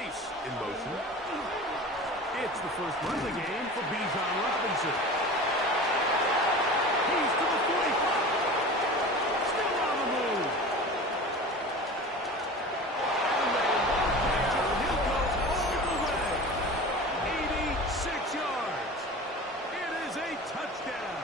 chase in motion. It's the first run of the game for Bijan Robinson. He's to the 45. Still on the move. And he'll go all the way. 86 yards. It is a touchdown.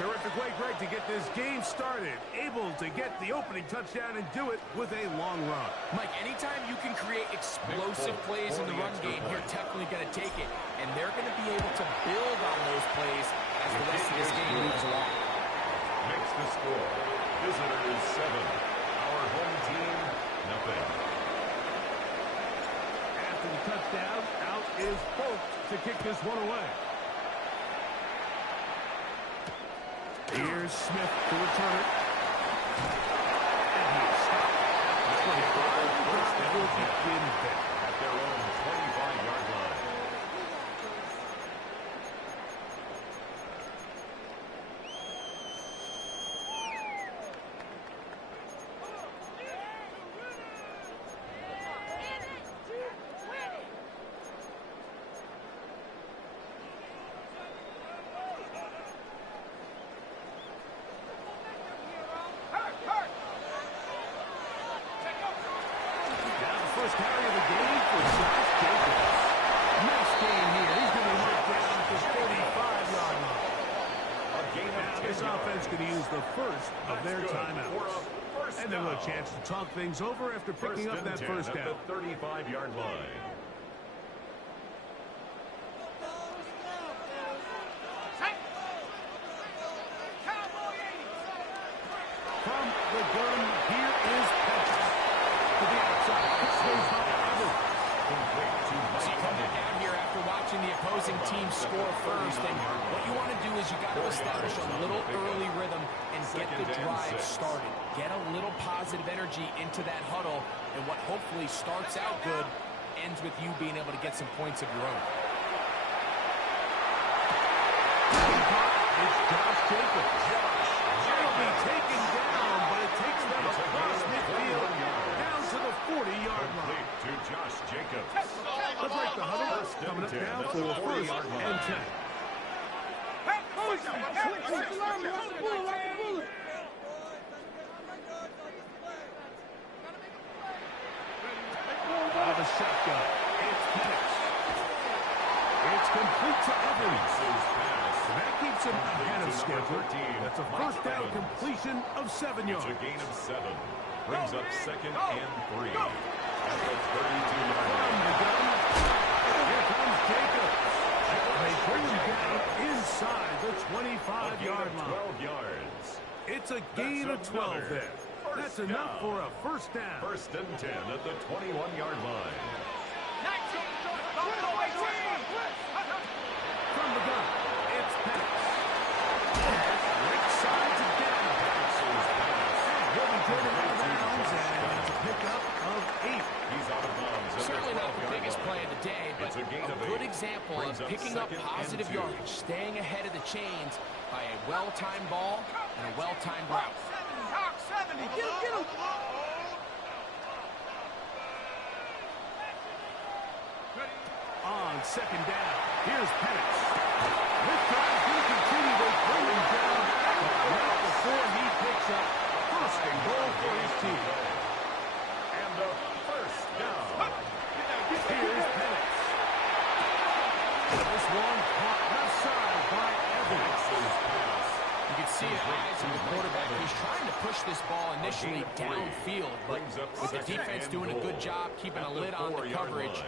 Terrific way, Greg, to get this game started. Able to get the opening touchdown and do it with a long run. Mike, anytime you can create explosive plays in the run game, you're definitely going to take it. And they're going to be able to build on those plays as the rest of this game moves along. Makes the score. Visitors 7. Our home team, nothing. After the touchdown, out is Folk to kick this one away. Here's Smith to return it. And he's stopped at the 25. That will begin there. At their own 25-yard line. First carry of the game for Josh Jacobs. Nice game here. He's going to be knocked down at the 45-yard line. Now this offense going to use the first of their timeouts. And they'll have a chance to talk things over after picking up that first down. At the 35-yard line. From the gun, here is Patrick. To the outside. So you come back out here after watching the opposing team score first, and what you want to do is you got to establish a little early rhythm and get the drive started. Get a little positive energy into that huddle, and what hopefully starts out good ends with you being able to get some points of your own. It's Josh Jacobs. He'll be taken down, but it takes them across midfield down to the 40-yard line. To Josh Jacobs. The break the huddle coming up now for the first and 10. Out of the shotgun, it's Penix. It's complete to Evans. And that keeps him ahead of schedule. That's a first down completion of 7 yards. It's a gain of 7. Brings up 2nd and 3. At the 32-yard line. Here comes Jacobs. They bring him down inside the 25-yard line. 12 yards. It's a gain of 12 there. That's enough for a first down. First and 10 at the 21-yard line. From the gun, it's Penix. Right side to down. He'll be driven out of bounds, and it's a pickup of 8. He's out of bounds. Certainly not the biggest play of the day, but a good example of picking up positive yardage, staying ahead of the chains by a well-timed ball and a well-timed route. Get him. On second down, here's Penix. This drive's going to continue. They bring him down, but right before he picks up first and goal for his team. And a first down. Here's Penix. This one caught left side by Evans. You can see it eyes of the quarterback. He's trying to push this ball initially downfield, but with the defense doing a good job keeping a lid on the coverage,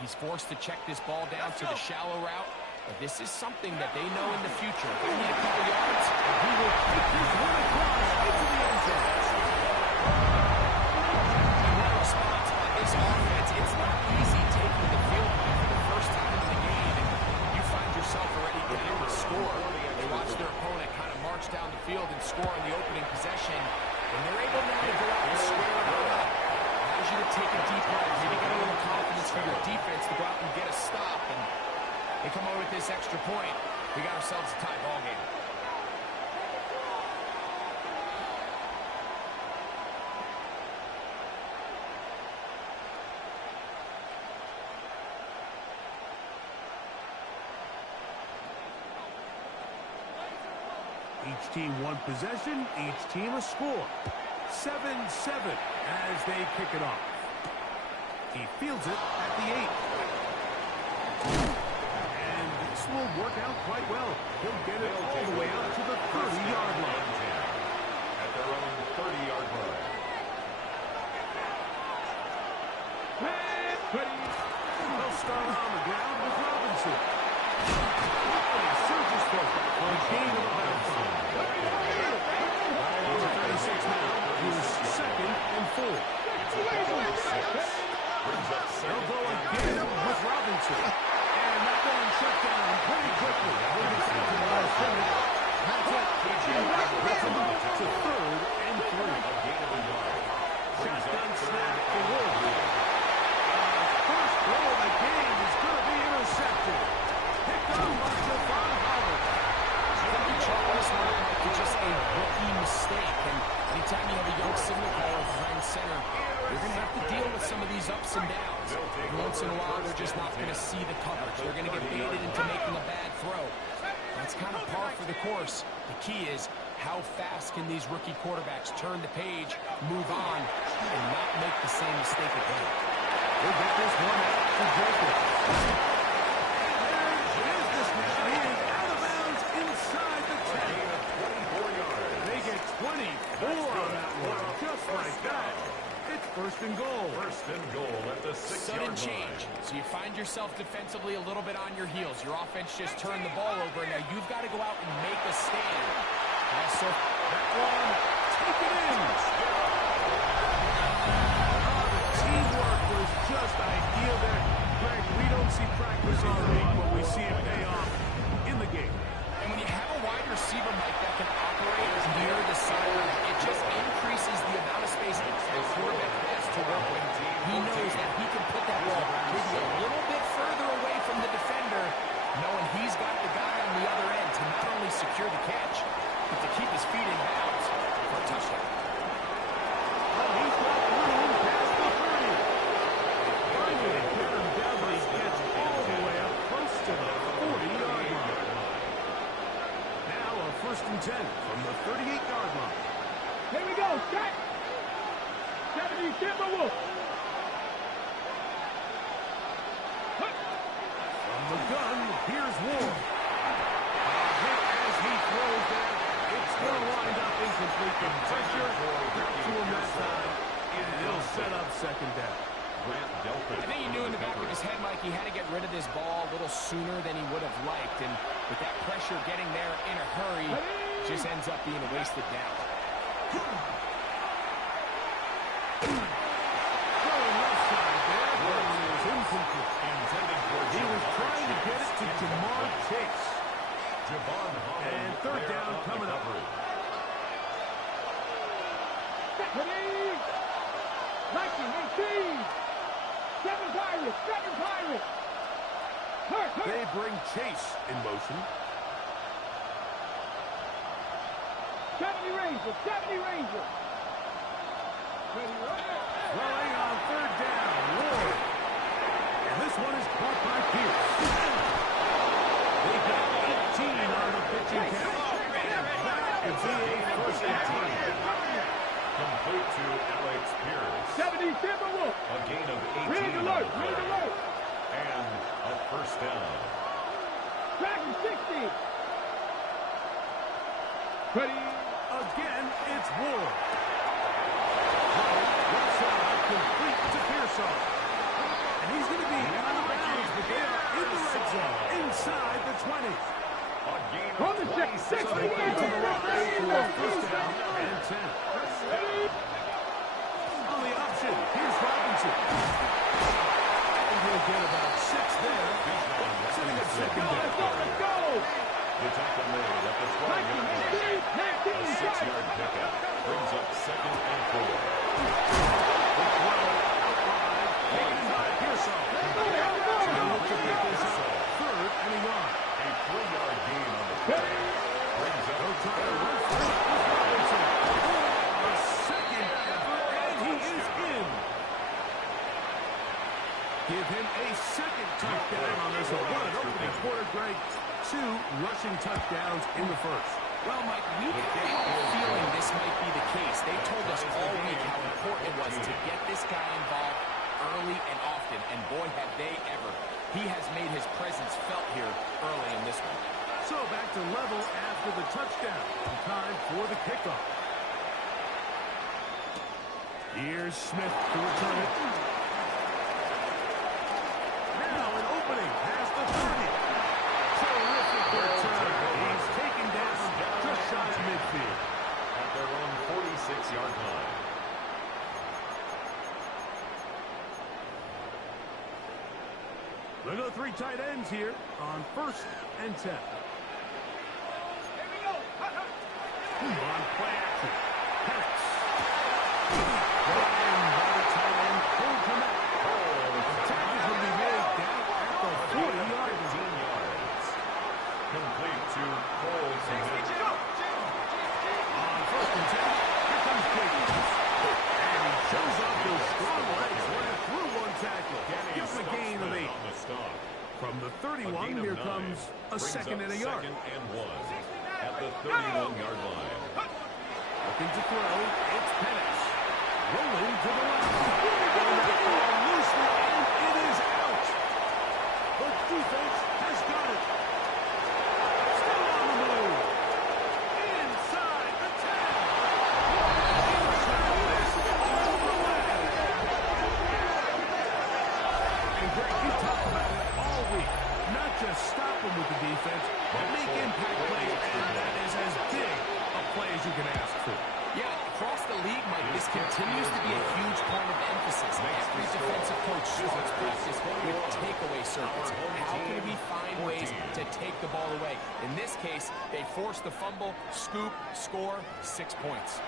he's forced to check this ball down to the shallow route. But this is something that they know in the future. If they need a couple yards, He will take this one across into the end zone. in that response, this offense, it's not easy taking the field goal for the first time in the game, and you find yourself already getting the score. They watch their opponent kind of march down the field and score on the opening possession, and they're able now to go out and square it all up. Allows you to take a deep breath, maybe get a little confidence for your defense to go out and get a stop, and they come over with this extra point. We got ourselves a tie ball game. Each team one possession, each team a score. 7-7 as they kick it off. He fields it at the 8. And this will work out quite well. He'll get it all the way out to the 30-yard line. At their own 30-yard line. They'll start on the ground with Robinson. And he surges forward for a gain of about 5. 36 now. His second and 4. They'll go again with Robinson. And that one shut down pretty quickly. We'll get back to the last minute. That's it. Gets him up to 3rd and 3. Shotgun snap for Wolverine. First throw of the game is going to be intercepted. Picked up by Javon Howard. I think you chalk this one up to just a rookie mistake. And anytime you have a young signal caller behind center, you're going to have to deal with some of these ups and downs. Once in a while, they're just not going to see the coverage. They're going to get baited into making a bad throw. That's kind of par for the course. The key is how fast can these rookie quarterbacks turn the page, move on, and not make the same mistake again. We'll get this one out to Jacob. There is the snap. He is out of bounds inside the 10. 24 yards. They get 24 on that one. Just like that. It's 1st and goal. 1st and goal at the 6-yard line. Sudden change. So you find yourself defensively a little bit on your heels. Your offense just turned the ball over. Now you've got to go out and make a stand. Also, That one, take it in. Teamwork was just ideal there. Greg, we don't see practice all week, but we see it pay off in the game. and when you have a wide receiver, Mike, that can operate near the sideline, it just increases the amount of space the quarterback has to work with. He knows that he can put that ball maybe a little bit further away from the defender, knowing he's got the guy on the other end to not only secure the catch, but to keep his feet in bounds for a touchdown. He's got room past the 30. Finally, Kevin Beverly gets all the way up close to the 40-yard line. Now a 1st and 10 from the 38-yard line. Here we go, set. 70 Timberwolves. From the gun, here's Ward. Hit as he throws that. It's going to wind up incomplete. The pressure got to him that time, and it'll set up 2nd down. I think he knew in the back of his head, Mike, he had to get rid of this ball a little sooner than he would have liked. And with that pressure getting there in a hurry, just ends up being a wasted down. Throwing left side there, but it is incomplete. He was trying to get it to Jamar Chase. And 3rd down coming up. Ready? 19, 18. 7 Pirates, 7 Pirates. Hurt. They bring Chase in motion. 70 Rangers, 70 Rangers. Ready, Throwing on 3rd down, Ward. And this one is caught by Pierce. They got 18 on the pitching count. That could be a 1st and 10. Complete to Alex Pierce. 70 Timberwolves. A gain of 18. Red alert, red alert. And a 1st down. Dragon 60. Ready? Again, it's Ward. Left side, complete to Pearson. And he's going to be out of bounds, but they are in the red zone, inside the 20. A gain On the of check, 26. 6 So they get to the right for a 1st down and 10. On the option, here's Robinson. And he'll get about 6 there, setting up 2nd down. Let's go. The tackle made at the 12-yard line. A 6-yard pickup brings up 2nd and 4. The throw outside, taken by Pearson. They look to pick this up. 3rd and a yard. A 3-yard gain on the play. Brings up They'll try to run for it with Robinson. A 2nd effort, and he is in. Give him a 2nd touchdown on this one. What an opening quarter, Greg. 2 rushing touchdowns in the 1st. Well, Mike, we kind of have a feeling this might be the case. They told us all week how important it was to get this guy involved early and often, and boy, have they ever. He has made his presence felt here early in this one. So back to level after the touchdown. Time for the kickoff. Here's Smith to return it. Now an opening past the 30. Terrific return. He's taken down just shy of midfield. At their own 46-yard line. We'll go 3 tight ends here on 1st and 10. On play action. Penix. Ryan by the tight end. Pulled him out. The tackle is going to be made down at the 40-yard line. Complete to Cole. On 1st and 10, here comes Jacobs. And he shows off those strong legs running through one tackle. Gives him a gain of 8. From the 31, here comes a 2nd and a yard. 2nd and 1 at the 31-yard line. Looking to throw, it's Penix. Rolling to the left. Loose line, it is out. The defense has got it. Still on the move. Inside the 10. Inside this, all the way. And Greg, you talked about it all week. Not just stop them with the defense, but make impact plays, and that is as big a play as you can ask for. Yeah, across the league, Mike, this continues to be a huge point of emphasis. Every defensive coach starts practice with takeaway circuits. How can we find ways to take the ball away? In this case, they force the fumble, scoop, score, 6 points.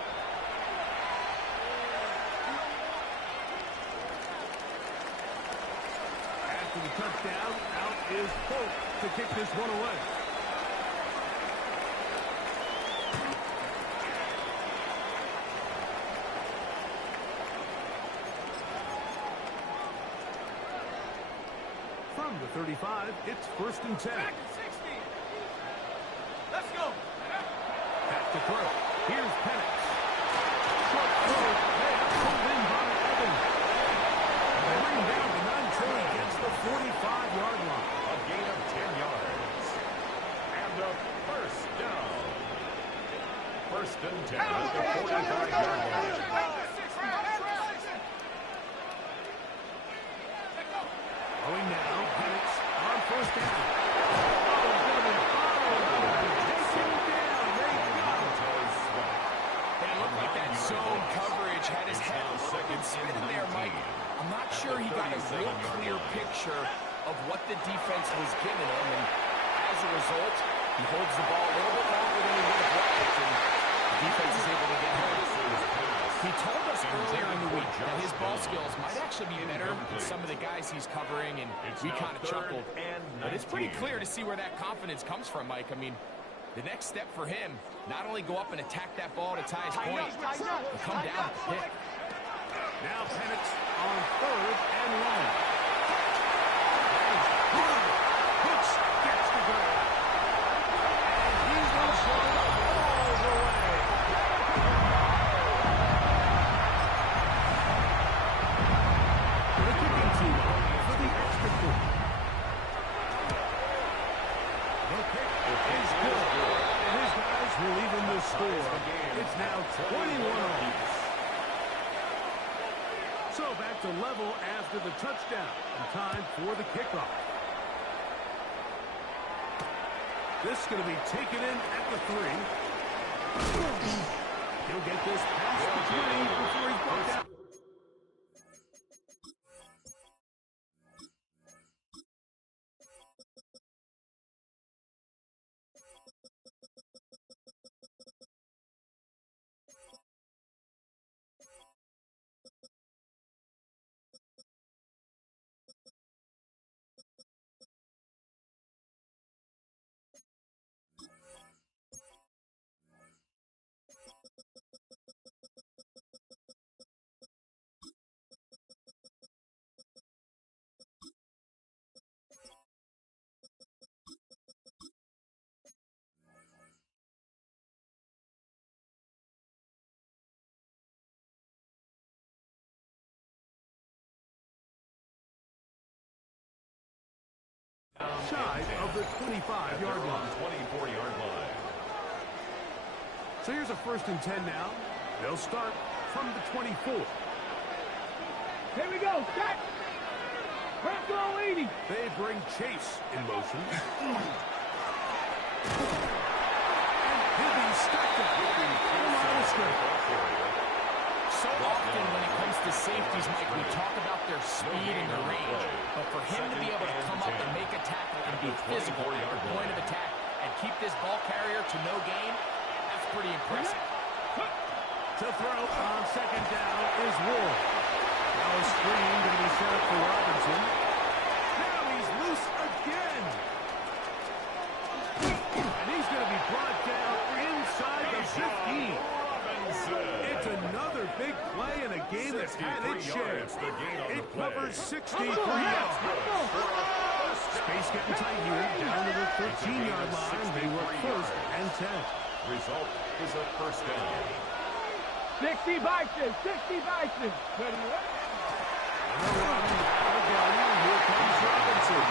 After the touchdown, out is Polk to kick this one away. From the 35, it's 1st and 10. Back at 60. Let's go. Back to throw. Here's Penix. Short throw. They have pulled in by Evans. They bring him down to 9 until he gets the 45-yard line. A gain of 10 yards. And a first down. 1st and 10 at the 45-yard line. Going now, Penix on 1st down. Oh, he's going to be followed. Taken down. They got him. It looked like that zone coverage had his head a little bit spinning there, Mike. I'm not sure he got a real clear picture of what the defense was giving him, and as a result, he holds the ball a little bit longer than he would have liked, and the defense is able to get home. He told us earlier in the week that his ball skills might actually be better than some of the guys he's covering, and we kind of chuckled. But it's pretty clear to see where that confidence comes from, Mike. I mean, the next step for him, not only go up and attack that ball at its highest point, but come down at the pick. Now Penix on 3rd and 1. Hooks gets the grab. And he's going to show all the way. The kicking team for the extra point. The kick is good. And his guys will even the score. It's now 21 apiece. So back to level after the touchdown. And time for the kickoff. This is going to be taken in at the 3. He'll get this past the 20 before he's brought down. Shy of the 25-yard line. 24-yard line. So here's a 1st and 10 now. They'll start from the 24. Here we go. Set. Bronco 80. They bring Chase in motion. And he'll be stuck up. So often when it comes to safeties, Mike, we talk about their speed and their range. But for him to be able to come up and make a tackle and be physical at the point of attack and keep this ball carrier to no gain, that's pretty impressive. To throw on 2nd down is Ward. Now a screen going to be set up for Robinson. Now he's loose again. And he's going to be brought down inside the 15. It's another big play in a game that's had its share. It covers 63 yards. Space getting tight here. Down to the 13-yard line. They work 1st and 10. Result is a 1st down. 60 Bison. 60 Bison. Ready, what? Here comes Robinson.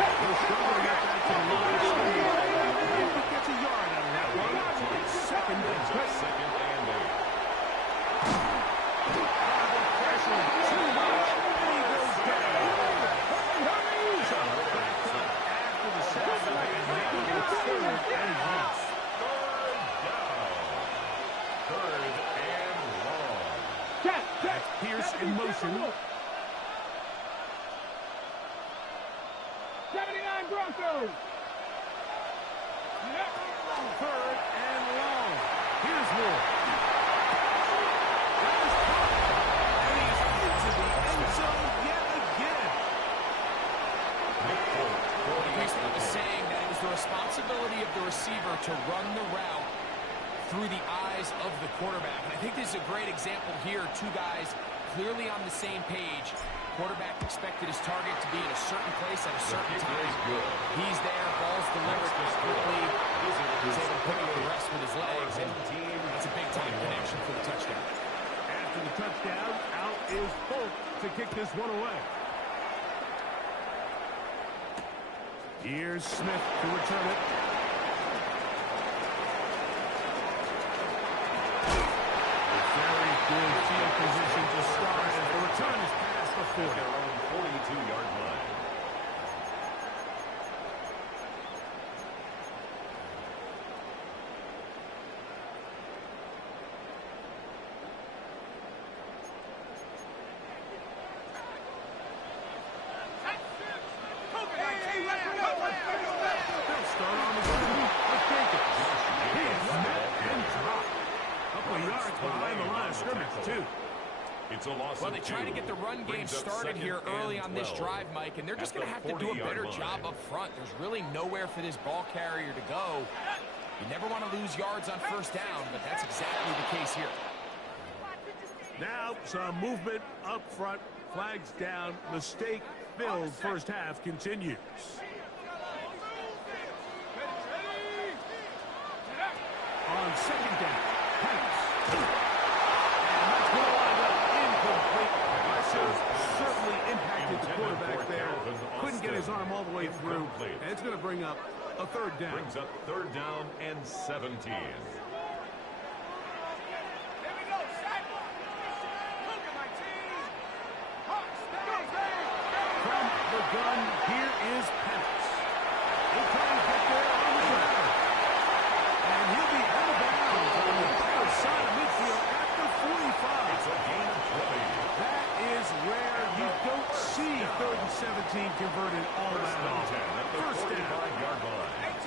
He'll struggle to get back to the line of scrimmage. If he gets a yard out of that one, it's 2nd and 8. Pressure too much, and he goes down. So back up after the sack, and now it's 3rd and long. 3rd and long. Check. Pierce in motion. 79 Broncos. 3rd and long. Here's Ward. That is caught. And he's into the end zone yet again. Houston was saying that it was the responsibility of the receiver to run the route through the eyes of the quarterback. And I think this is a great example here. 2 guys clearly on the same page. Quarterback expected his target to be in a certain place at a certain time. He's there, ball's delivered quickly. He's able to pick up the rest with his legs, and that's a big-time connection for the touchdown. After the touchdown, out is Folk to kick this one away. Here's Smith to return it. Very good field position to start as the return is past the 40. Their own 42-yard line. They'll start on the ground with Jenkins. He is met and dropped. A couple of yards behind the line of scrimmage, too. It's a loss. Well, they try to get the run game started here early on this drive, Mike, and they're just going to have to do a better job up front. There's really nowhere for this ball carrier to go. You never want to lose yards on 1st down, but that's exactly the case here. Now, some movement up front. Flags down. Mistake-filled 1st half continues. On 2nd down, Penix. And that's going to wind up incomplete. Pressure certainly impacted the quarterback there. Couldn't get his arm all the way through. And it's going to bring up a 3rd down. Brings up 3rd down and 17. From the gun, here is Penix. He'll try to get there on the ground. And he'll be out of bounds on the far side of midfield at the 45. It's a gain of 20. That is rare. You don't see 3rd and 17 converted all that often. 1st down. 45-yard line.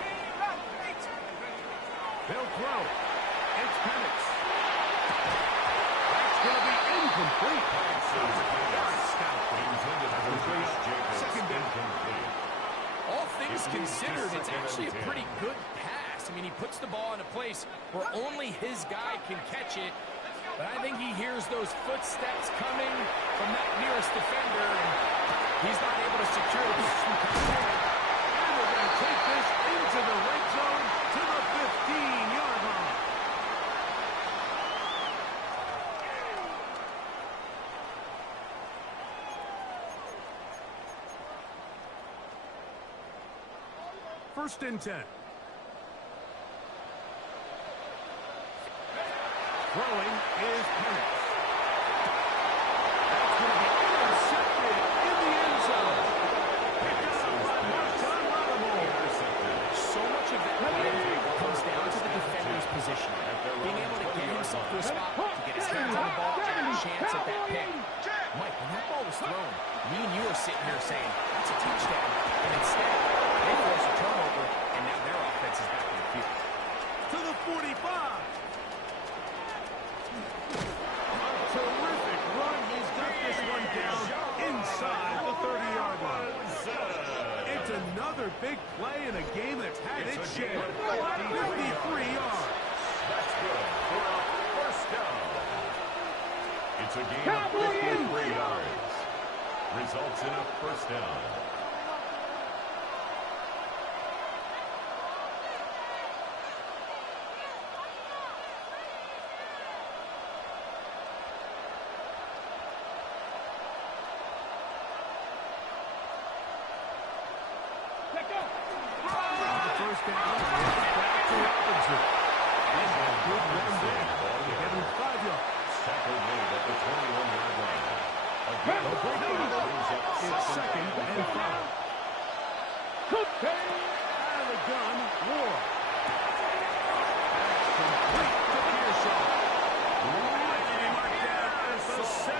They'll throw. It's Penix. That's going to be incomplete. Second down. All things considered, it's actually a pretty good pass. I mean, he puts the ball in a place where only his guy can catch it. But I think he hears those footsteps coming from that nearest defender, and he's not able to secure the ball. And we're going to take this into the red zone to the 15-yard line. first and 10. Throwing is Penix. That's going to be intercepted in the end zone. Picked up by Martin Lattimore. So much of that play comes down to the defender's position. Being able to get himself to a spot to get his hands on the ball and a chance at that pick. Mike, when that ball was thrown, me and you are sitting here saying, that's a touchdown. And instead, they force a turnover, and now their offense is back in the field. To the 45. A terrific run. He's got this one down inside the 30-yard line. It's another big play in a game that's had its share. 53 yards. That's good for a first down. It's a gain of 53 yards. Results in a first down. First down. Back to Robinson. He's got a good run there. They have him 5 yards. Tackle made at the 21-yard line. Again, The breakout is second and 5. Out of the gun, Ward. Complete to Pearson. Marked down at the 7.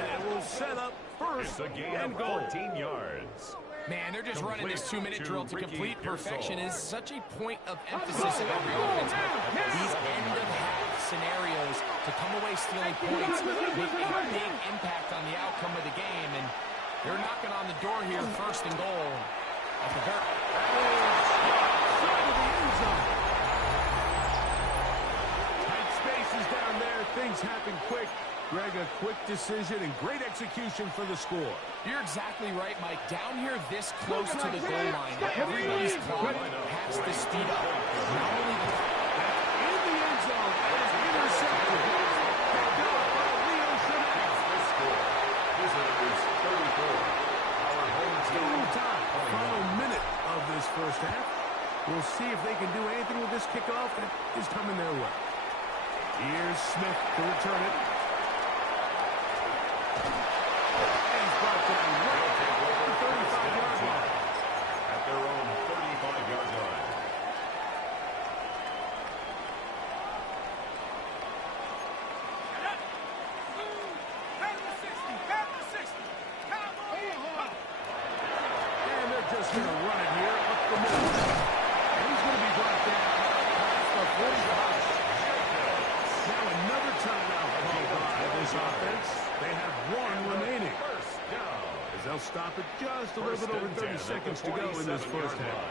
And it will set up first it's a gain and of goal. 14 yards. Man, they're just running this 2-minute drill to complete perfection. It is such a point of Let's emphasis go. of every offense. These end-of-half scenarios to come away stealing points make a big impact on the outcome of the game. And they're knocking on the door here, first and goal. At the very Side of the end zone. Tight spaces down there. Things happen quick. Greg, a quick decision and great execution for the score. You're exactly right, Mike. Down here this close to the goal line, everybody's clock has to speed up. Not only In the end zone as intercepted. Picked up by Leo Chanel. The score. Visitors 34. Our home team. Time. Final minute of this first half. We'll see if they can do anything with this kickoff that is coming their way. Here's Smith to return it. He's brought down right at the 35-yard line. At their own 35-yard line. And they're just going to run it here up the middle. And he's going to be brought down past the 45. Now another timeout called by this offense. They have one remaining. First down. As they'll stop it just a little bit over 30 seconds to go in this first half.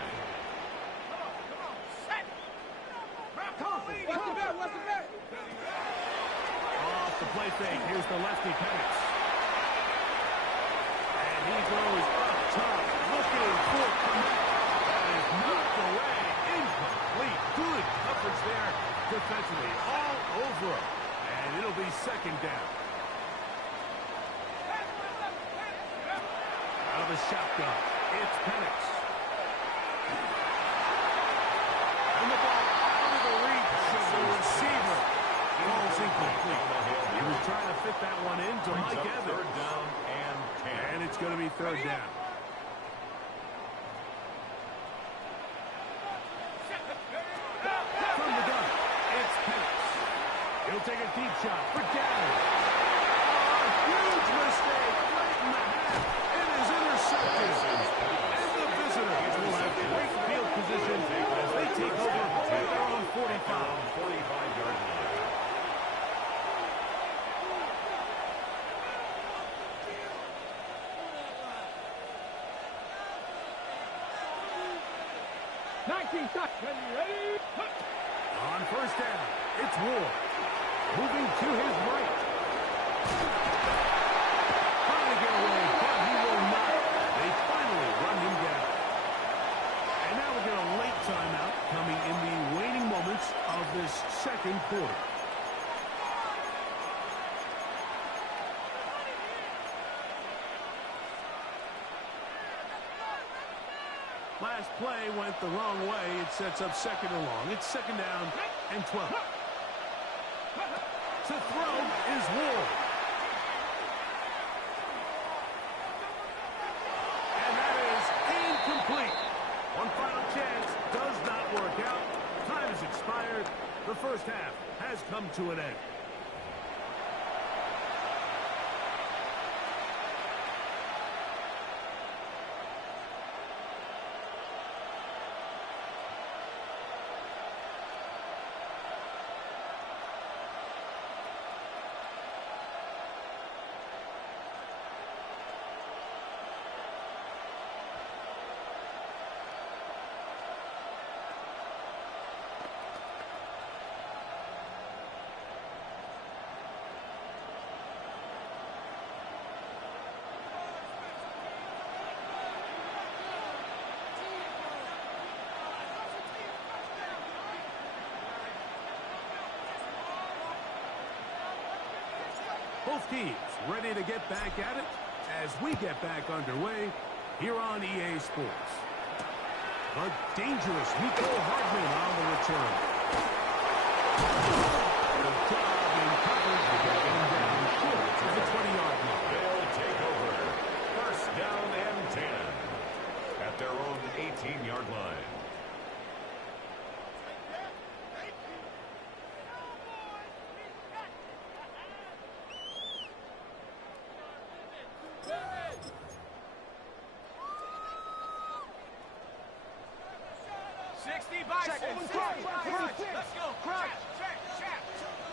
Off the play fake. Here's the lefty Penix. And he goes up top, looking for Connect. That is knocked away. Incomplete. Good coverage there defensively. All over him. And it'll be second down. Out of the shotgun. It's Penix. And the ball out of the reach of the receiver. Ball's incomplete. He was trying to fit that one in to Mike Evans. Third down and 10. And it's going to be third down. From the gun, it's Penix. He'll take a deep shot for Gavin. Oh, huge mistake right in the half. It is intercepted. And the visitors will have great field position as they take over at their own 45. 45-yard line. On first down, it's Ward. Moving to his right. Trying to get away, but he will not. They finally run him down. And now we'll get a late timeout coming in the waning moments of this second quarter. Last play went the wrong way. It sets up second and long. It's second down and 12. To throw is Ward. And that is incomplete. One final chance does not work out. Time has expired. The first half has come to an end. Both teams ready to get back at it as we get back underway here on EA Sports. A dangerous Nico Hardman on the return. The job in coverage to get him down short to the 20-yard line. They'll take over. First down and 10 at their own 18-yard line. Let's go.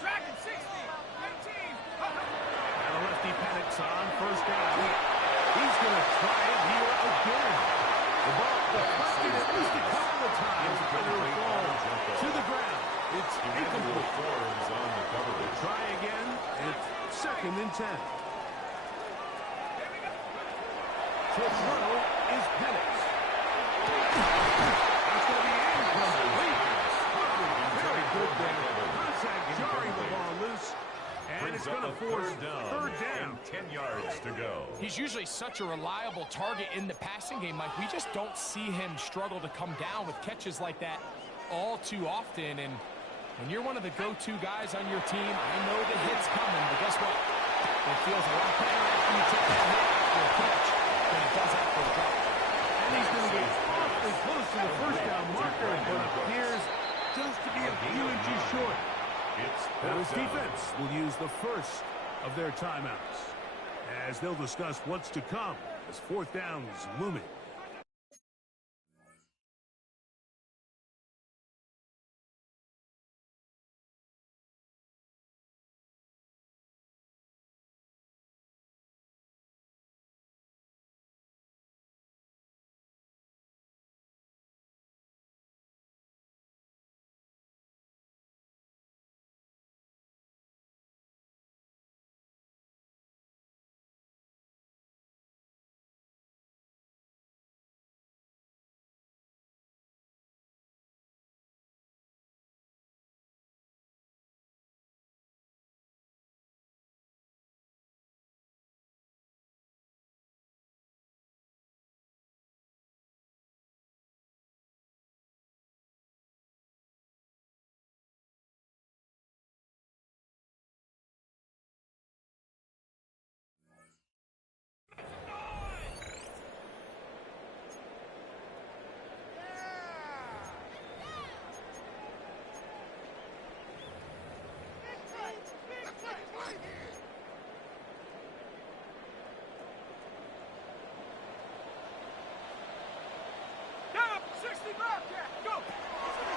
Dragon 60. 15. And the lefty panics on first down. He's going to try it here again. The ball deflected at least a couple of times, but it will fall to the ground. It's incomplete. On the coverage. Try again. It's second and 10. To throw is Penix. That's going to be incomplete. Very good there. Contact jarring the ball loose. And it's going to force third down. 10 yards to go. He's usually such a reliable target in the passing game, Mike. We just don't see him struggle to come down with catches like that all too often. And when you're one of the go-to guys on your team, I know the hit's coming, but guess what? It feels a lot better after you take that hit after a catch than it does after a drop. And he's going to get awfully close to the first down marker, but appears just to be a few inches short. His defense will use the first of their timeouts as they'll discuss what's to come as fourth down is looming.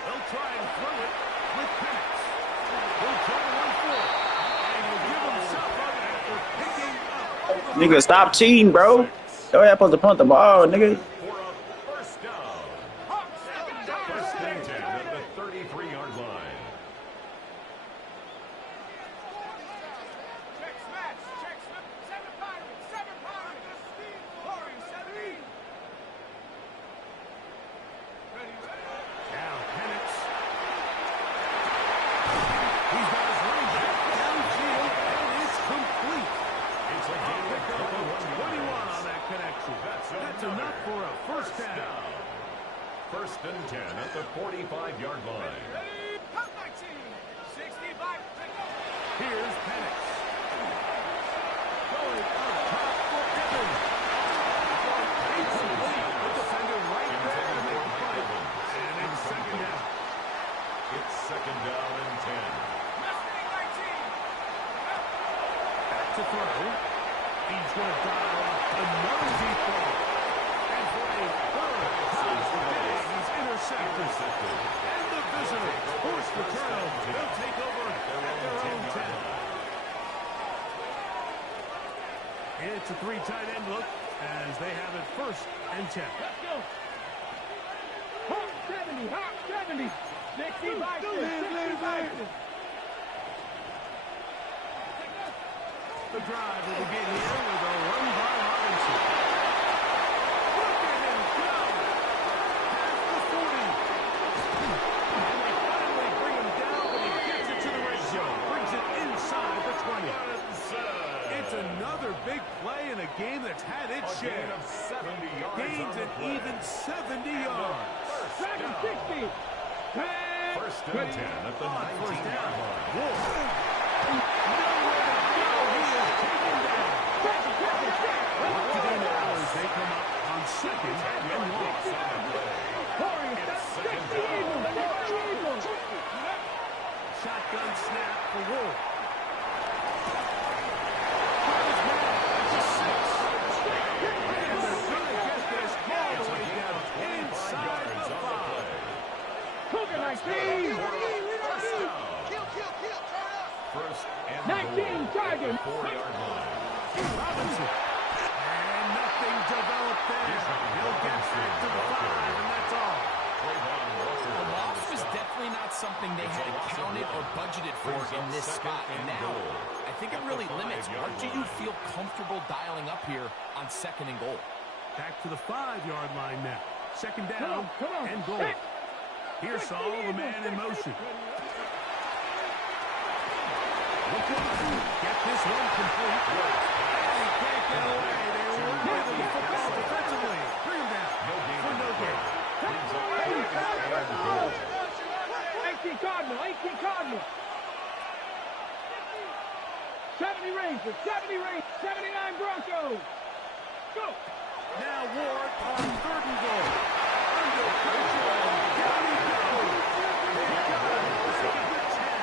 They'll try and throw it with Penix. He'll try one for it, and he'll give himself up after picking up. Nigga, stop cheating, bro. Yo, y'all supposed to punt the ball, nigga. For a first down. First and 10 at the 33-yard line. Now Penix. He's got his running back downfield, and it's complete. It's a gain Pick of up 21 21 on that connection. That's enough for a first down. First and 10 at the 45-yard line. Here's Penix. Going up top for Evans. Incomplete. The defender right there to make the play. And it's second down. It's second down and 10. Back to throw. He's going to dial up another deep ball. And for a third time today, he's intercepted. And the visitors force the turnover. They'll take over at their own 10. It's a three tight end look as they have it first and 10. Let's go. Hot 70, hot 70. 65, 65. The drive will begin here with a run by Robinson. Look at him go! Past the 40. And they finally bring him down, but he gets it to the red zone. Brings it inside the 20. It's another big play in a game that's had its share. Of 70 yards. Gains an even 70 yards. Second 60. First and 10 at the 19-yard line. Nowhere to go. He is taken down. What to do now as they come up on second and long. Shotgun snap for Wolf. It's a 6. And they're going to get this all the way down inside the 5. Cook it like this. First and 19 target. 4-yard line. Robinson. And nothing developed there. He'll get back to the 5, and that's all. The loss was definitely not something they had accounted or budgeted for in this spot. And now, I think it really limits what do you feel comfortable dialing up here on second and goal. Back to the 5-yard line now. Second down and goal. Here's Saul, the man in motion. Get this one complete. And he can't get away. They were moving the football defensively. Bring him down for no gain. 18 Cardinal, 18 Cardinal. 70 Rangers, 70 Rangers, 79 Broncos. Go. Now Ward on third and goal. Under pressure. Down he goes. They've got him back at the 10.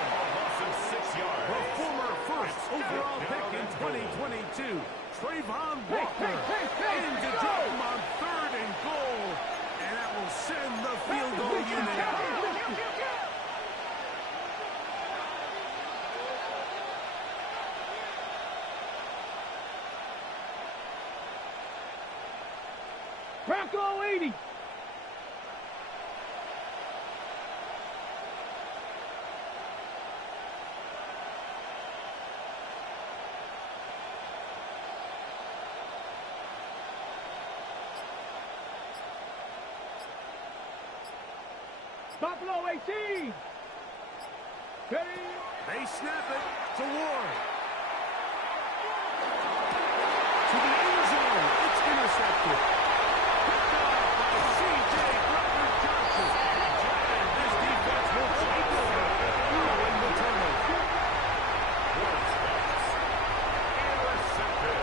6 yards. The former first overall pick in 2022, Trayvon Walker, in to drop him on third and goal, and that will send the field goal unit out. Bronco 80. Buffalo 18. Ready? They snap it to Ward. To the end zone. It's intercepted. Picked off by C.J. Johnson. And this defense will take over, throwing the turnover. Intercepted.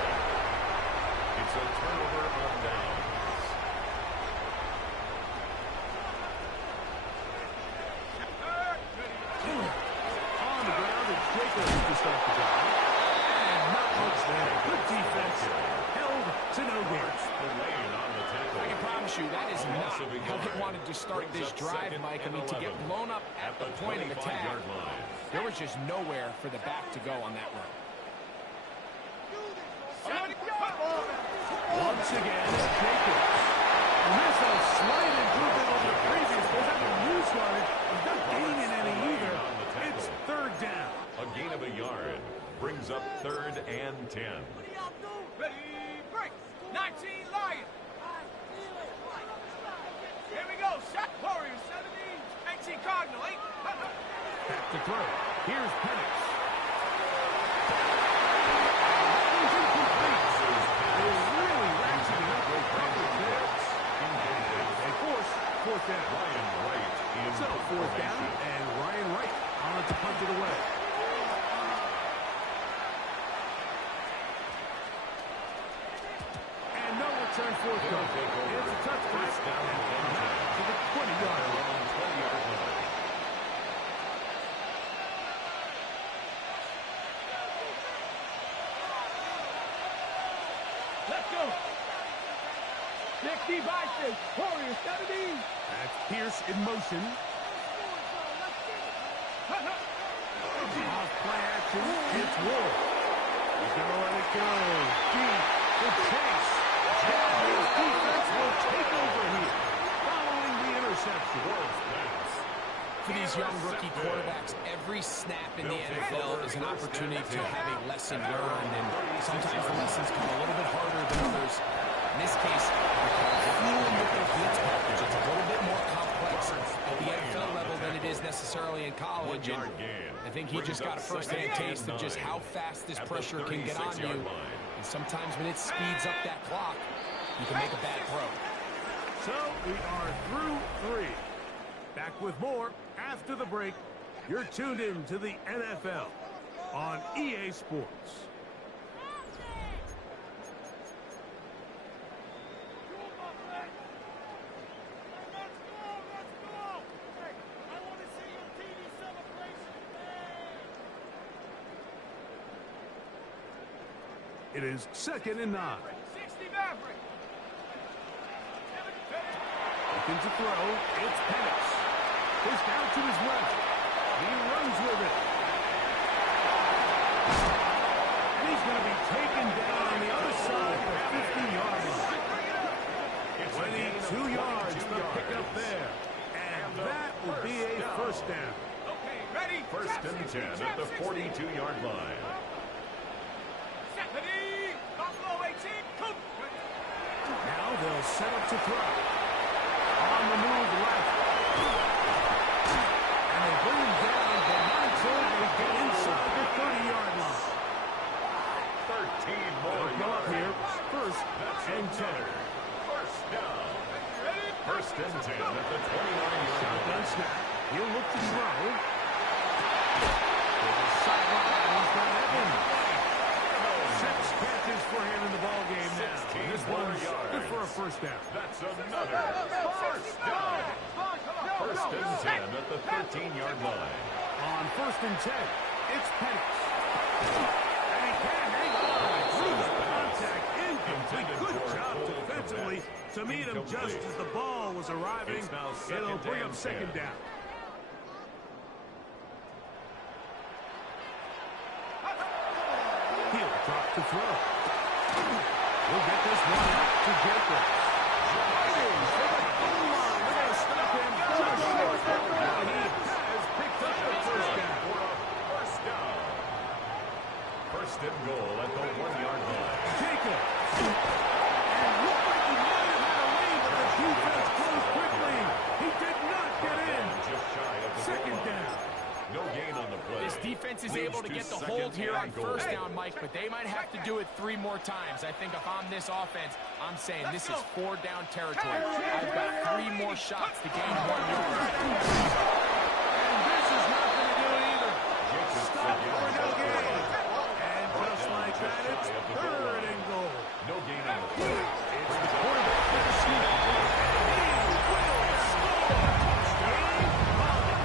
It's a turnover on downs. On the ground, it's Jacobs to start the drive. And not much there. Good defense. Held to no gain. I can promise you that is not how they wanted to start this drive, Mike. I mean, to get blown up at the point of attack, there was just nowhere for the back to go on that run. Once again, it's Jacobs. And this is a slight improvement over the previous possession. New started. He's not gaining any either. It's third down. A gain of a yard brings up third and 10. Ready, break. 19 Lions. Here we go. Shot Warriors 70. 18 Cardinal. 8. Back to throw. Here's Penix. They're really ratcheting up their coverage there. They force fourth down. very forthcoming. It's a touchdown. To the 20-yard line. Let's go. Next devices. Warriors 70. That's Pierce in motion. Off play action. It's Wolf. He's going to let it go. Deep. The chase. Jaguars defense will take over here. Following the interception. Wolf's pass. For these young rookie quarterbacks, every snap in the NFL is an opportunity to have a lesson learned, and sometimes the lessons come a little bit harder than others. In this case, fluid with their blitz package. It's a little bit more complex at the NFL level than it is necessarily in college, and I think he just got a first-hand taste of just how fast this pressure can get on you, and sometimes when it speeds up that clock, you can make a bad throw. So we are through 3. Back with more after the break. You're tuned in to the NFL on EA Sports. It is 2nd and 9. 60 Maverick. Looking to throw. It's Penix. Push down to his left. He runs with it. And he's going to be taken down on the other side of the 50-yard line. 22 yards for pickup there. And that will be a first down. Okay, ready? First and 10 at the 42-yard line. Ready? Buffalo 18. Coop. Now they'll set up to throw. On the move left. And they bring him down, but not until they get inside the 30-yard line. 13 more They'll go up here. First and 10. First down. First and 10 at the 29-yard line. Shotgun snap. He'll look to throw. To the sideline. He's got Evans. 6 catches for him in the ballgame now. This one's good for a first down. That's another first down. First and 10 at the 13-yard line. On first and 10, it's Penix. And he can hang on through the contact. Incomplete. Good job defensively to meet him just as the ball was arriving. It'll bring up second down. He'll drop to throw. We'll get this one out to Jacobs. Fighting for the goal line. They're going to stop him just short. Now he has picked up the first down. First down. First and goal at the 1-yard line. Jacobs. And looked like he might have had a lead, but the defense closed quickly. He did not get in. Just shy of the Second goal line. down. No gain on the play. This defense is Leads able to to get the second hold here on and goal. first down, Mike, but they might have to do it 3 more times. I think if I'm this offense, I'm saying this is 4-down territory. I've got 3 more shots to gain 1 yard. And this is not going to do it either. Stop for no gain. And just like that, it's 3rd and goal. No gain on the play. It's the quarterback with the snap. He will score. Game on.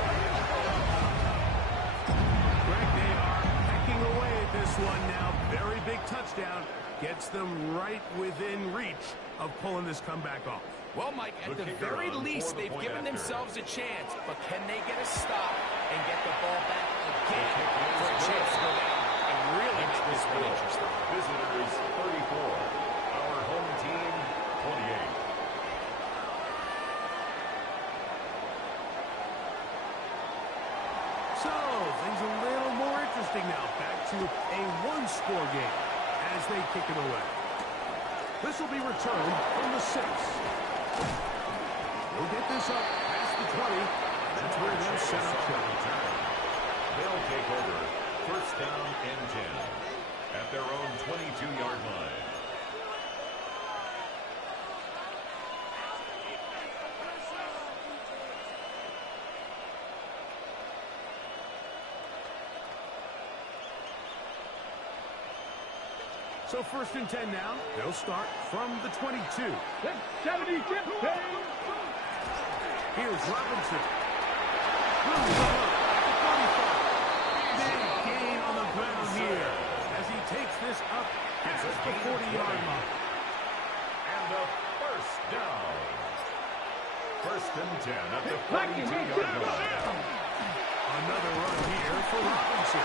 Greg, they are hacking away at this one now. Very big touchdown. Gets them right within reach of pulling this comeback off. Well, Mike, at the kicker very on least, for the they've point given after. themselves a chance, but can they get a stop and get the ball back again for a chance to go down and really make this one interesting? Visitors 34. Our home team 28. So, things a little more interesting now. Back to a 1-score game as they kick it away. This will be returned from the 6. We'll get this up past the 20. That's where they'll set up shop. They'll take over first down and 10 at their own 22-yard line. So 1st and 10 now. They'll start from the 22. 70, 15. Here's Robinson. Big gain on the ground here as he takes this up past the 40-yard line. And a first down. 1st and 10 at the 42-yard line. Another run here for Robinson.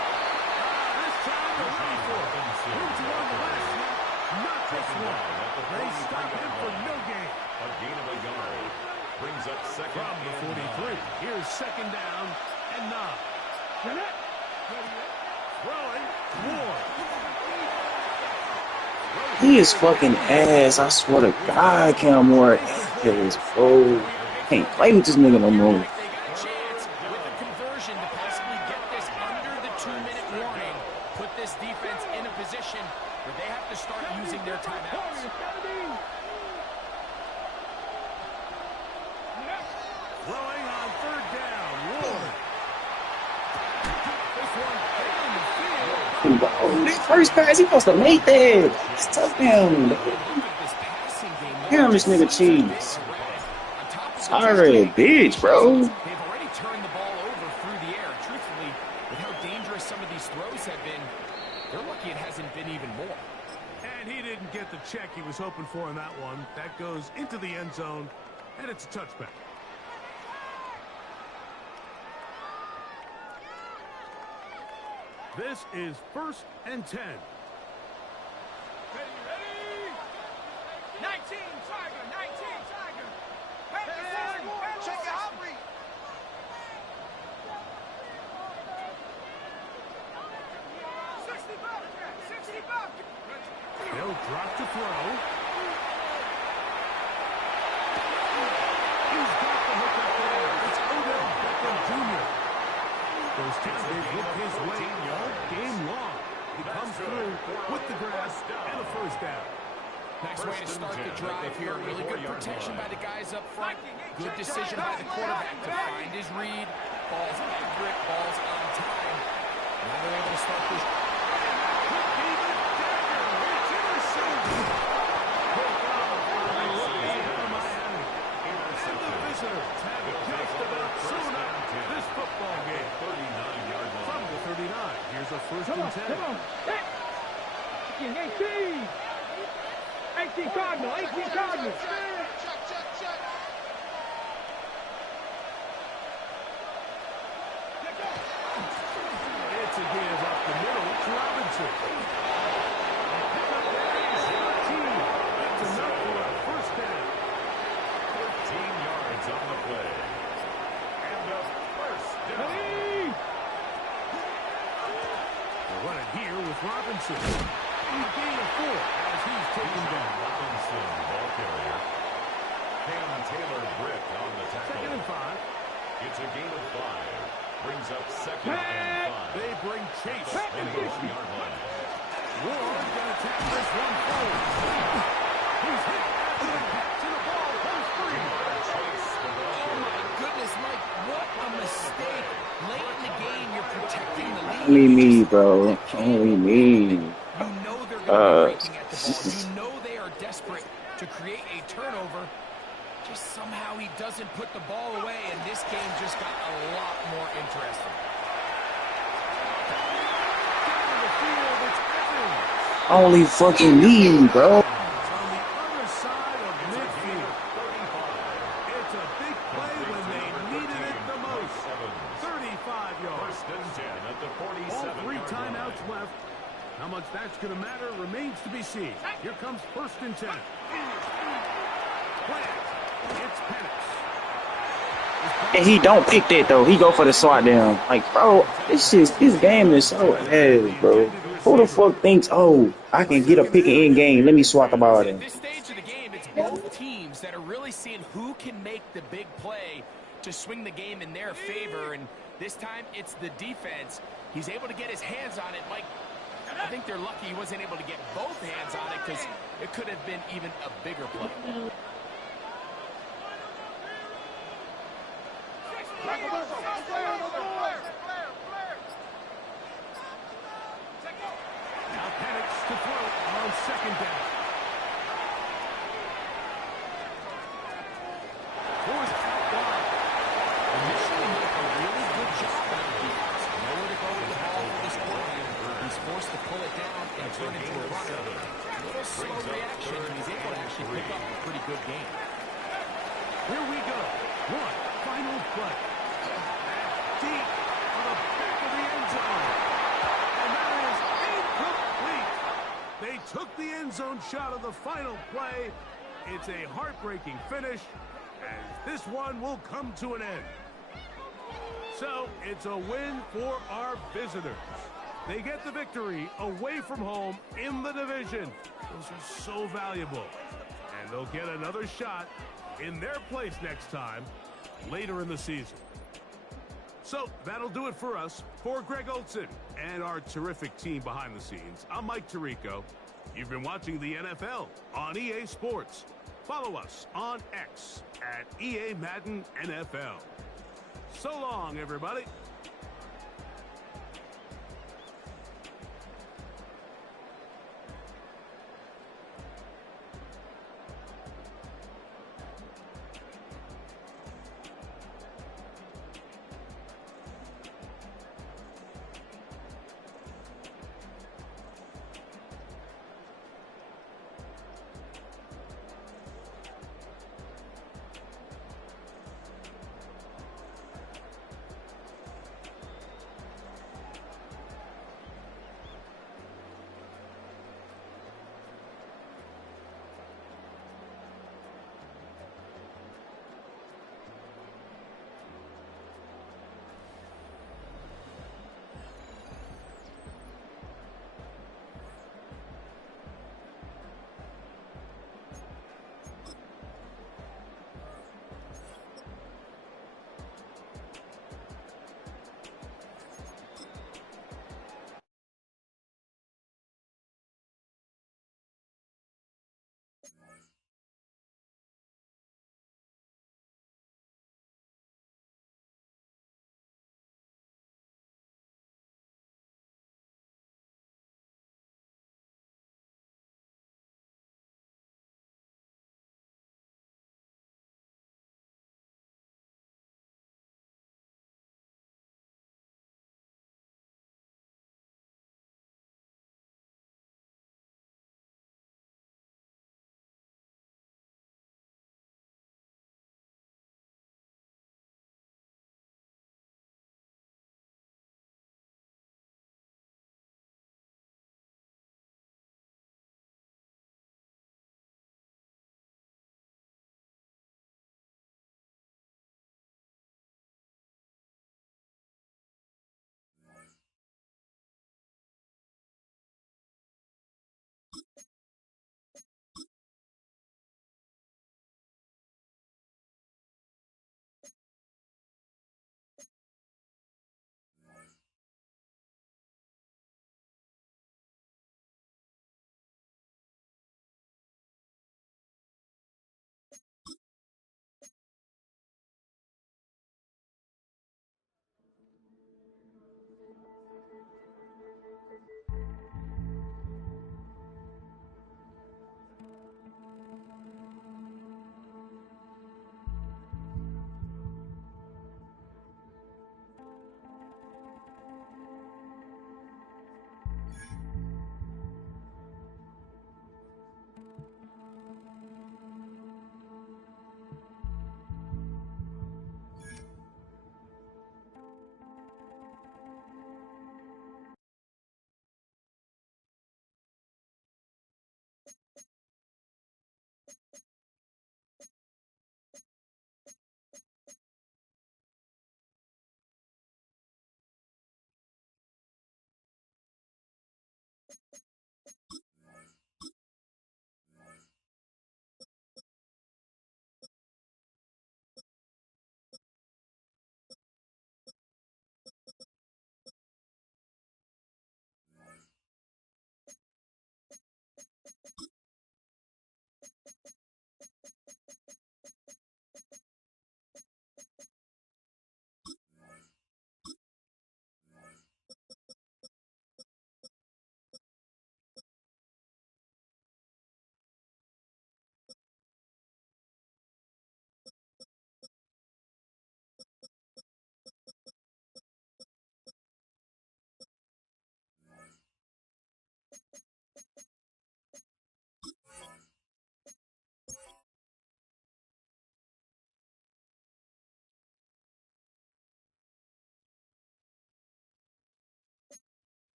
This time they're ready for it. Moved to one last snap. Not this one. They stop him for no gain. A gain of a yard. Brings up second From the 43. Here's 2nd down and 9. Throwing. Ward. He is fucking ass. I swear to God, Cam Ward is bro. Can't play with this nigga no more. They got a chance with the conversion to possibly get this under the 2-minute warning. Put this defense in a position where they have to start using their timeouts. Throwing on 3rd down. Ward. This one down the field. Oh, that first pass, he supposed to make that. It's tough down. Look at this passing game. Damn, this nigga cheese. Sorry, bitch, bro. They've already turned the ball over through the air. Truthfully, with how dangerous some of these throws have been, they're lucky it hasn't been even more. And he didn't get the check he was hoping for in that one. That goes into the end zone, and it's a touchback. This is 1st and 10. Ready? 19, Tiger, 19, Tiger. Check it out, Reed. 60 bucks, 60 bucks. They'll drop to throw. He's got the hook up there. It's Odell Beckham Jr. Those tackles look his way all game long. He comes through with the grab and a 1st down. Nice way to start the drive here. Really good protection by the guys up front. Good decision by the quarterback to find his read. Balls accurate, balls on time. Now they're able to start this. This football game. 39-yard line. From the 39. Here's a 1st and 10. Come on. 18. 18 Cardinal. 18 Cardinal. It's a give up the middle to Robinson. That's enough for a 1st down. 13 yards on the play. And a first down. They're running here with Robinson. He's gained a 4 as he's taken down. Robinson, ball carrier. Cam Taylor Britt on the tackle. 2nd and 5. It's a gain of 5. Brings up 2nd and 5. They bring Chase On in the motion. 1-yard line. Ward's going to tackle this one forward. He's hit after the catch, and the ball goes free. Oh my goodness, Mike, what a mistake. Late in the game, you're protecting the lead. Only me, bro. Only me. You know they're going to be breaking at the ball. You know they are desperate to create a turnover. Just somehow he doesn't put the ball away, and this game just got a lot more interesting. Down the field, it's Evans. Only fucking me, bro. It's on the other side of midfield. It's a big play when they needed it the most. 35 yards. 1st and 10 at the All 47. 3 timeouts left. How much that's going to matter remains to be seen. Here comes 1st and 10. Plant. It's Penix. And he don't pick that though. He go for the swat down. Like, bro, this game is so ass, bro. Who the fuck thinks, oh, I can get a pick and end game? Let me swat the ball At in. this stage of the game, it's both teams that are really seeing who can make the big play to swing the game in their favor. And this time, it's the defense. He's able to get his hands on it. Mike, I think they're lucky he wasn't able to get both hands on it because it could have been even a bigger play. Now Penix to throw on on second down. Fourth down. Initially, a really good job on the defense. Nowhere to go with the ball for this coordinator. He's forced to pull it down and turn it into a runner. A little slow reaction, and he's able to actually pick up a pretty good game. Here we go. One final play. Deep on the back of the end zone. And that is incomplete. They took the end zone shot of the final play. It's a heartbreaking finish, as this one will come to an end. So it's a win for our visitors. They get the victory away from home in the division. Those are so valuable. And they'll get another shot in their place next time, later in the season. So that'll do it for us. For Greg Olson and our terrific team behind the scenes, I'm Mike Tirico. You've been watching the NFL on EA Sports. Follow us on X at EA Madden NFL. So long, everybody.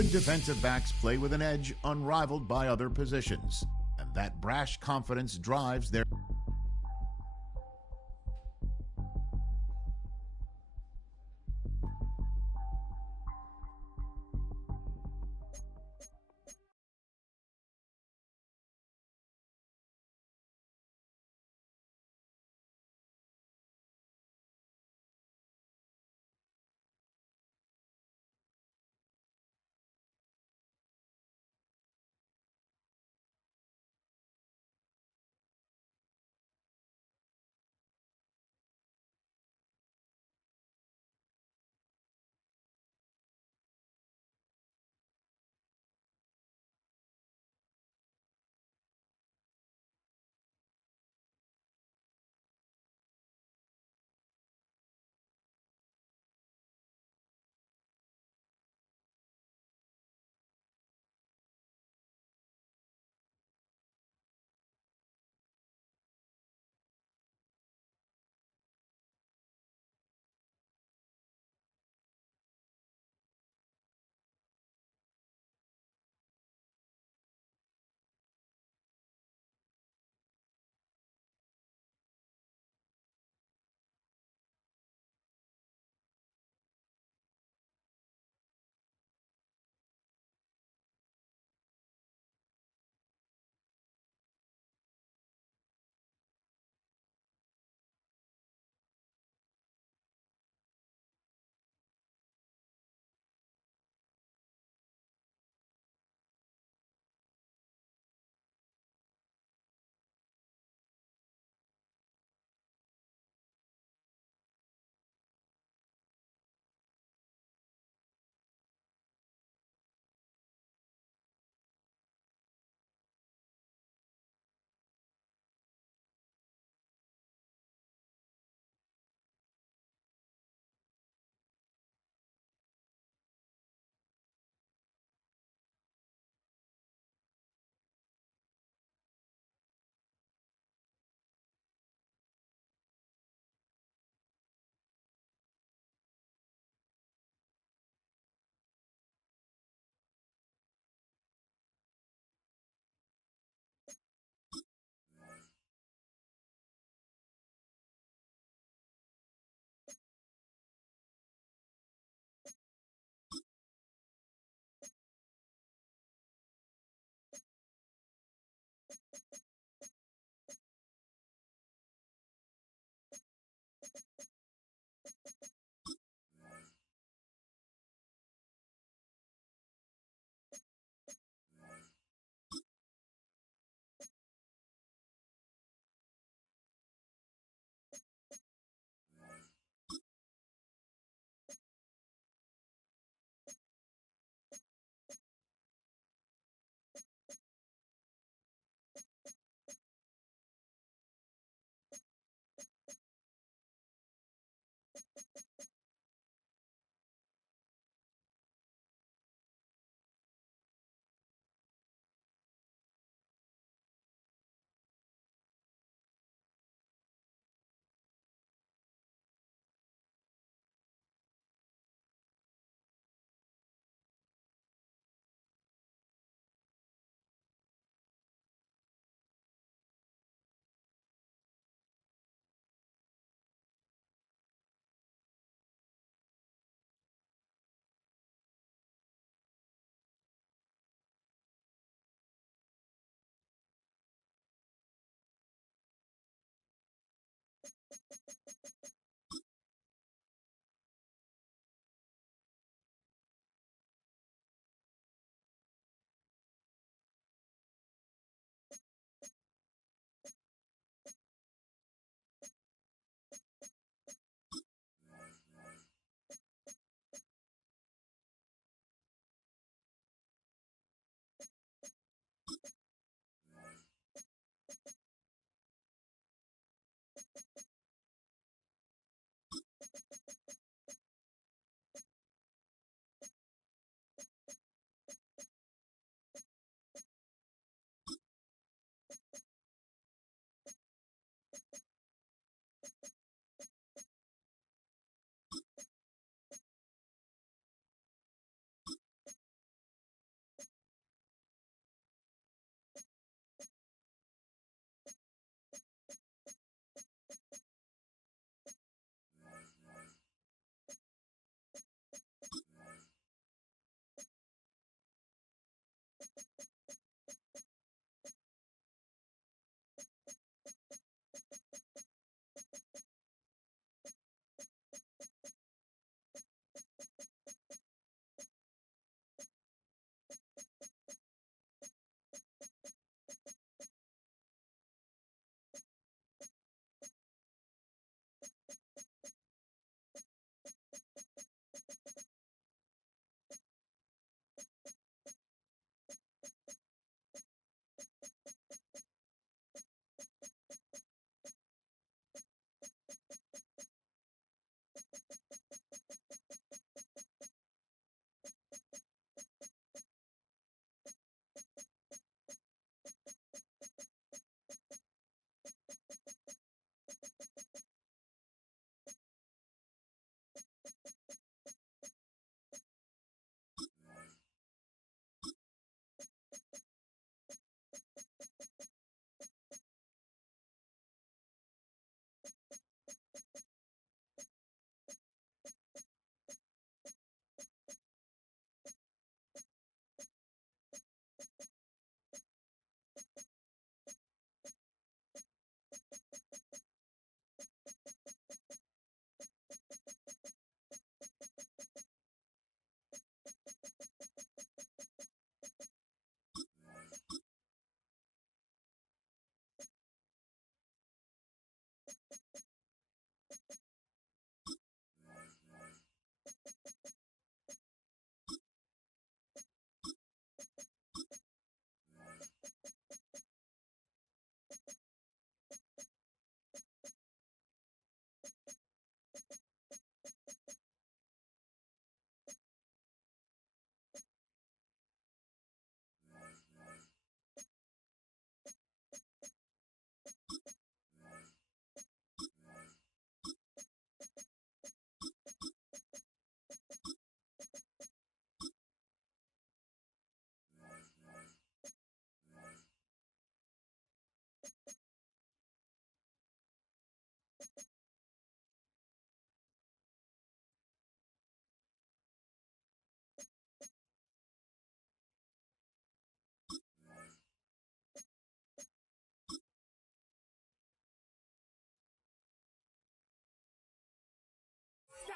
Good defensive backs play with an edge unrivaled by other positions, and that brash confidence drives their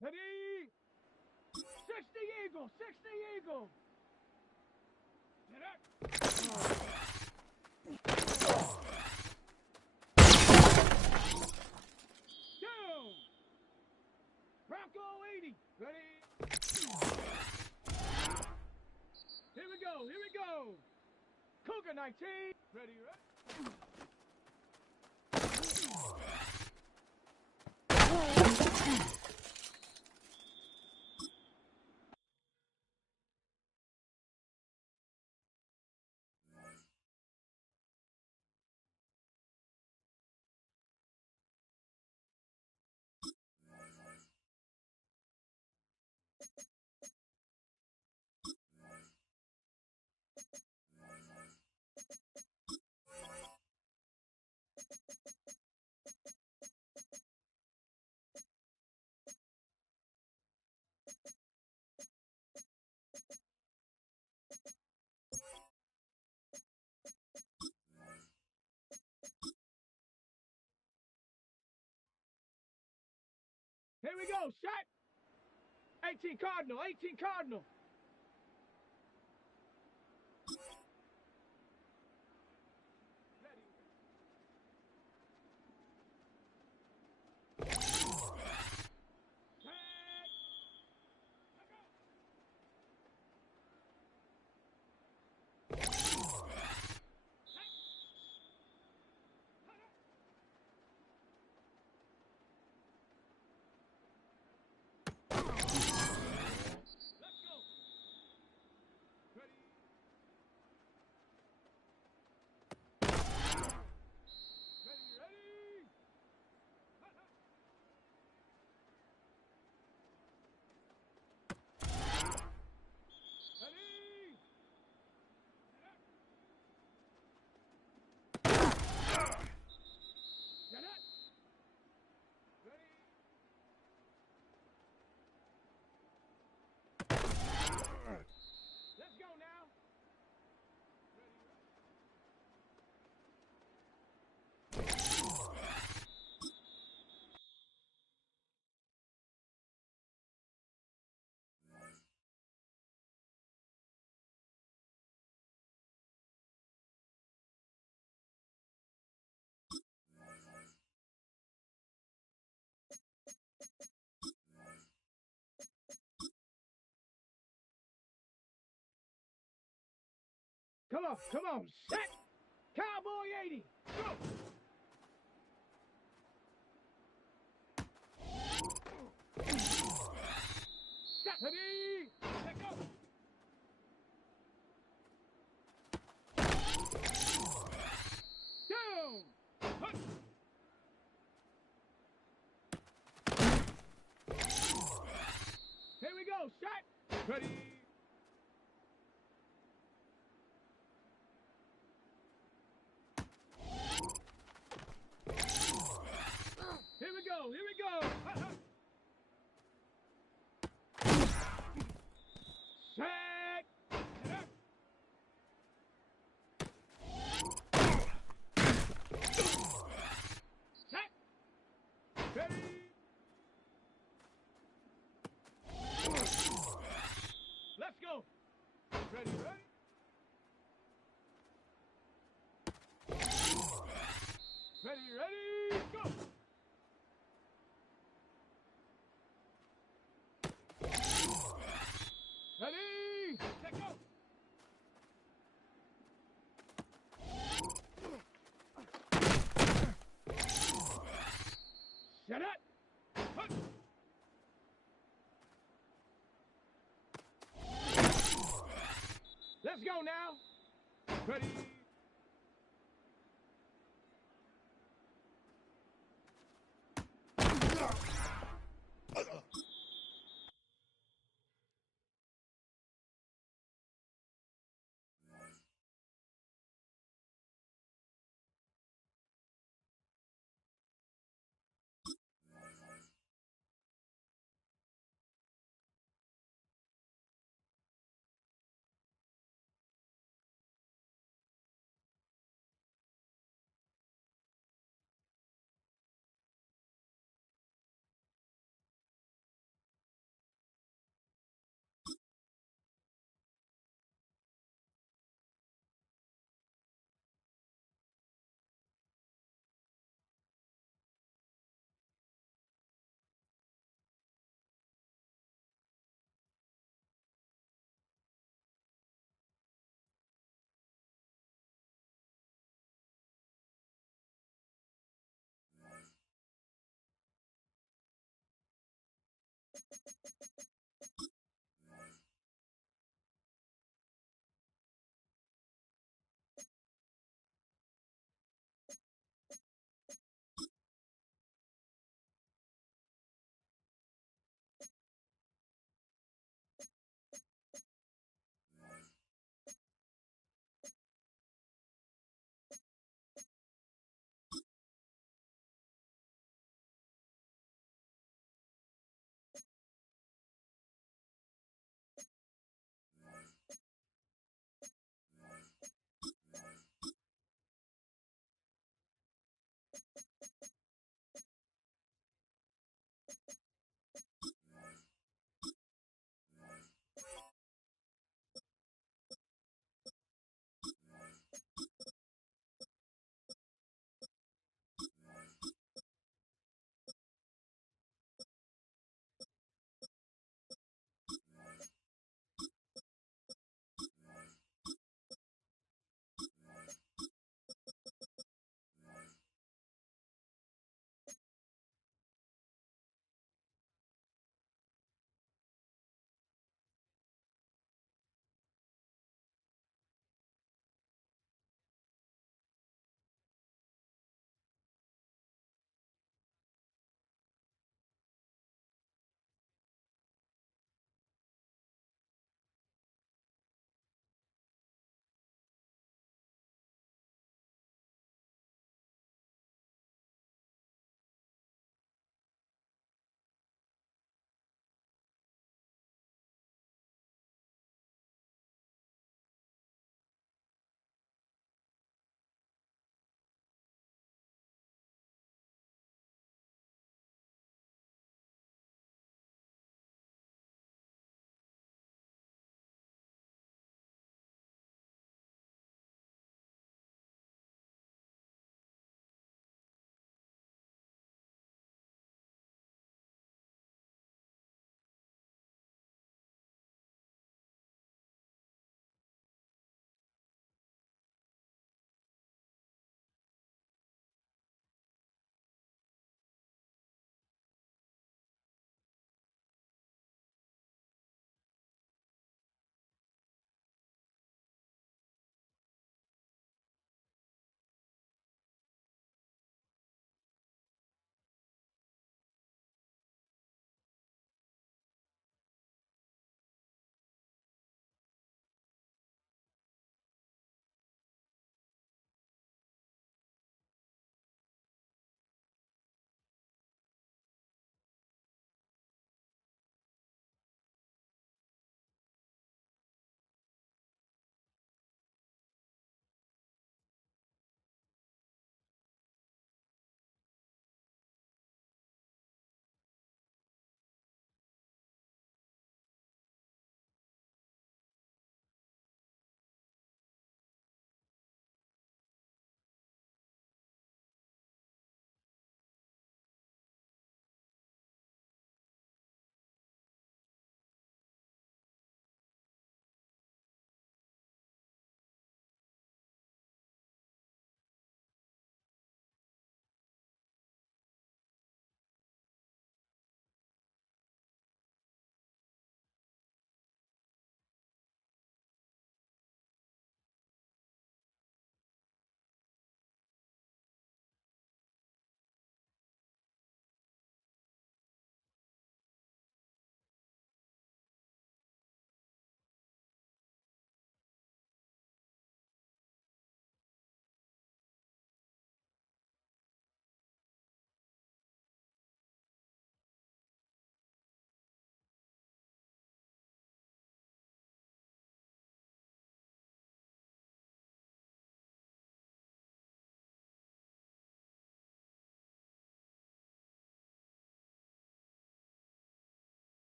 Ready? 60 Eagle, 60 Eagle. Get up. Down. Bronco 80. Ready? Here we go, here we go. Cougar 19. Ready, ready. Here we go, shot. 18 Cardinal, 18 Cardinal. Let's go now. Come on, set. Cowboy 80. Go. Set. Ready. Let go. Down. Hut. Here we go, shot. Ready. Here we go, here we go. Hut, hut. Set. Get up. Set. Ready. Let's go. Ready, ready. Ready, ready, go. Ready, let go. Set it. Hut. Let's go now. Ready.